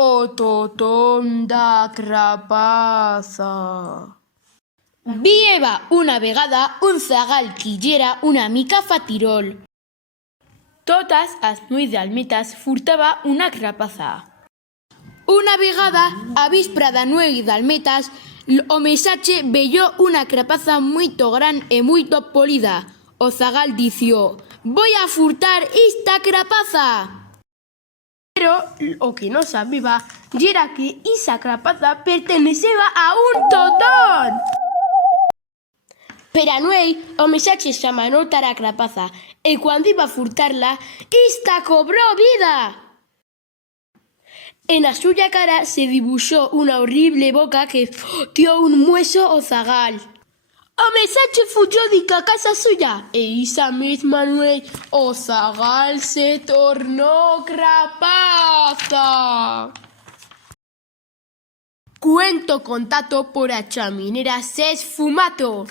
O totón da crapaza. Vieva una vegada un zagal quillera una mica fa tirol. Totes as nuits d'almetes furtava una crapaza. Una vegada, a víspera da nueve dalmetas, o mesache veyó una crapaza muito gran e muito polida. O zagal dició: «Voy a furtar esta crapaza!» Pero o que no sabía era que esa crapaza perteneceba a un totón. Per a nuei, o mesache xamanó tara crapaza, e cuando iba a furtarla, esta cobró vida. En la suya cara se dibujó una horrible boca que dio un mueso o zagal. O mesache fuyó dica casa suya, e esa misma nuit o zagal se tornó crapaza. Cuento contato por a chaminera ses fumato.